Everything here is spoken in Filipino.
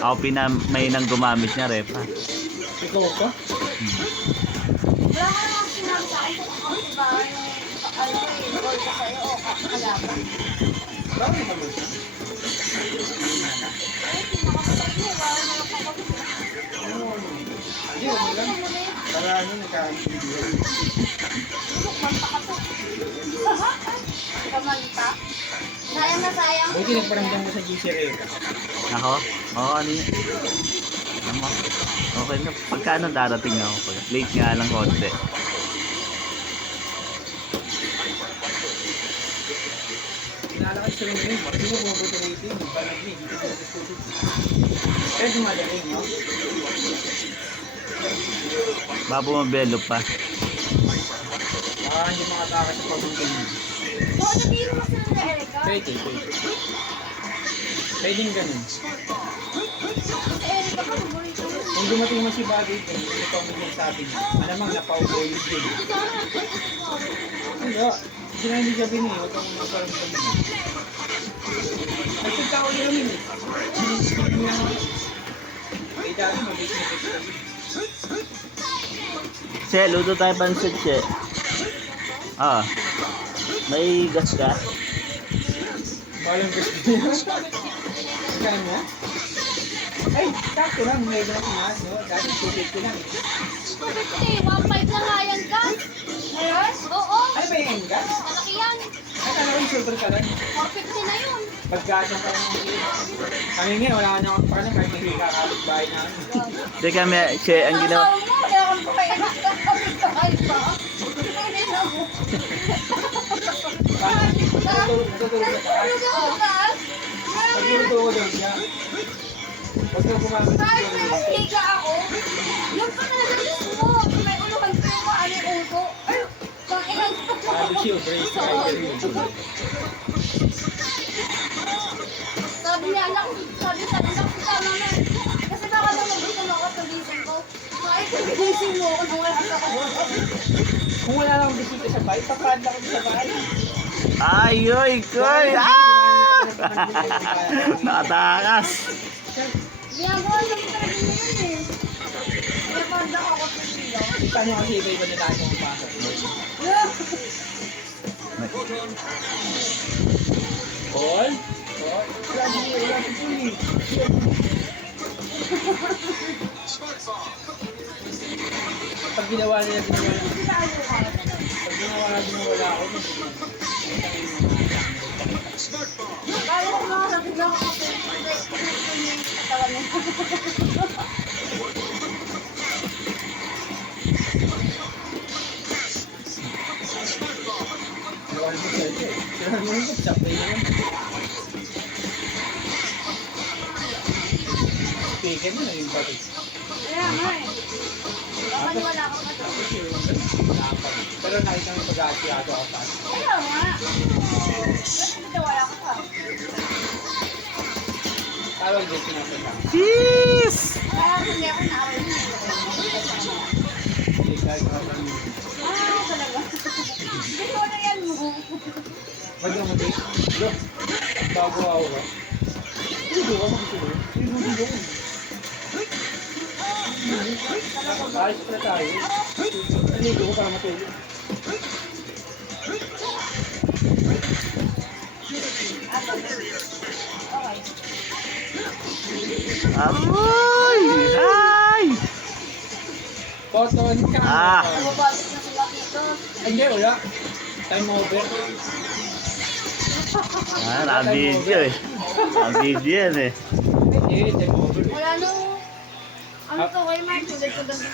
Ako may nang gumamit niya, Repa. Ikaw ka? Wala ka naman sinabi sa akin kung ako diba yung goal ko sa'yo o kalaban. Bakit naman? Ay, hindi makapagod mo. Wala na lang kapagod mo. Hindi, wala lang. Para ano, nagkakaintindihan. Manta ka to. Kamanta? Sayang na sayang. Buti nagparamdam ko sa GC Reka. Ako? Oo, ano yun? Ano? Okay na. Pagkano darating ako? Late nga lang konti. Nalakas sa rin yun. Hindi mo bumabuto rating. Balag niya. Hindi ko discutin. Pero dumadaling, no? Bumabelo pa. Hindi makatakas sa pagbutin. Oo, nabiro mo sila na Erika. Pwede. Pwedeng ganun. Erika ka, paborito mo. Kung dumating mo si Bagay, hindi ko ang sa atin. Malamang napaupo yun din. Hindi. Sila hindi sabihin eh. Huwag kang magkaroon mo. Nagsigka ko din namin eh. Ay dati mabit-mabit kami. Che, luto tayo pansit, Che. Ah. May gas ka? Walang gusto niya. Saan niya? Ay, sakto lang. May iba na kumakas, no? Dati 250 lang. 250, 1.5 na nga yan, guys. Ayun? Oo. Ano ba yung gas? Malaki yan. Ay, kala ko yung silver ka lang. 450 na yun. Pagkatong ka lang. Kami nga, wala ka na akong pala kahit may kakabit bahay namin. Hindi kami, Che, ang ginawa. Nakakaw mo, wala kang buhay na kakabit-bahay pa. Hindi na mo. Tutulog ka taas. Tulog ako taas. Pag-iluto ko doon siya. Huwag ka gumamit Kahit ng may yun. mahiga ako, yung panalalis mo, may uluhan ko yung ano yung uso. Ay, pakilang ko. Sabi siya, brace ka kayo. Sabi niya lang, sabi sa anak ko tama na. Kasi baka daw magutom ako sa gising ko. Kahit sa gising mo ako nung wala ako. Kung wala lang bisita sa bahay, paprad lang ako sa bahay. Ayoy, koy! Ah! Nakatakas! Ginagawa lang talaga niya yun eh. Kaya panda ako sa sila. Paano kasi iba-iba na lahat yung pasok mo? Paul? Paul? Wala ko eh. Pag ginawa nila din wala. Pag ginawa na din wala ako. Kaya ko mga sabi lang ako kasi yung katawan niya. Gawin mo sa ito eh. Sirahan mo yung sapay naman. Speaker mo na yung batid. Kaya nga eh. Kapaniwala ako na to. Pero nakita mo pag-aasyado ako sa akin. Kaya nga. Kasi wala ko pa. Tawag din sinasabi. Jeez! Kaya hindi ako naaway niya. Hindi, kahit habang Ah, talaga. Hindi ko na yan mo. wag mo din. Bro, bago ako ba? Hindi ko magsusunod. Hindi ko. Ayos pala tayo. Naligo ko para matulog. Okay. Amoy! Ay! Cotton ka. Ah. Bumabalik na sila dito. Hindi, wala. Time over. Ah, naka-video eh. Naka-video yan eh. Hindi, time over. Wala nung... Ano to, kay Mark? Tugad-tugad na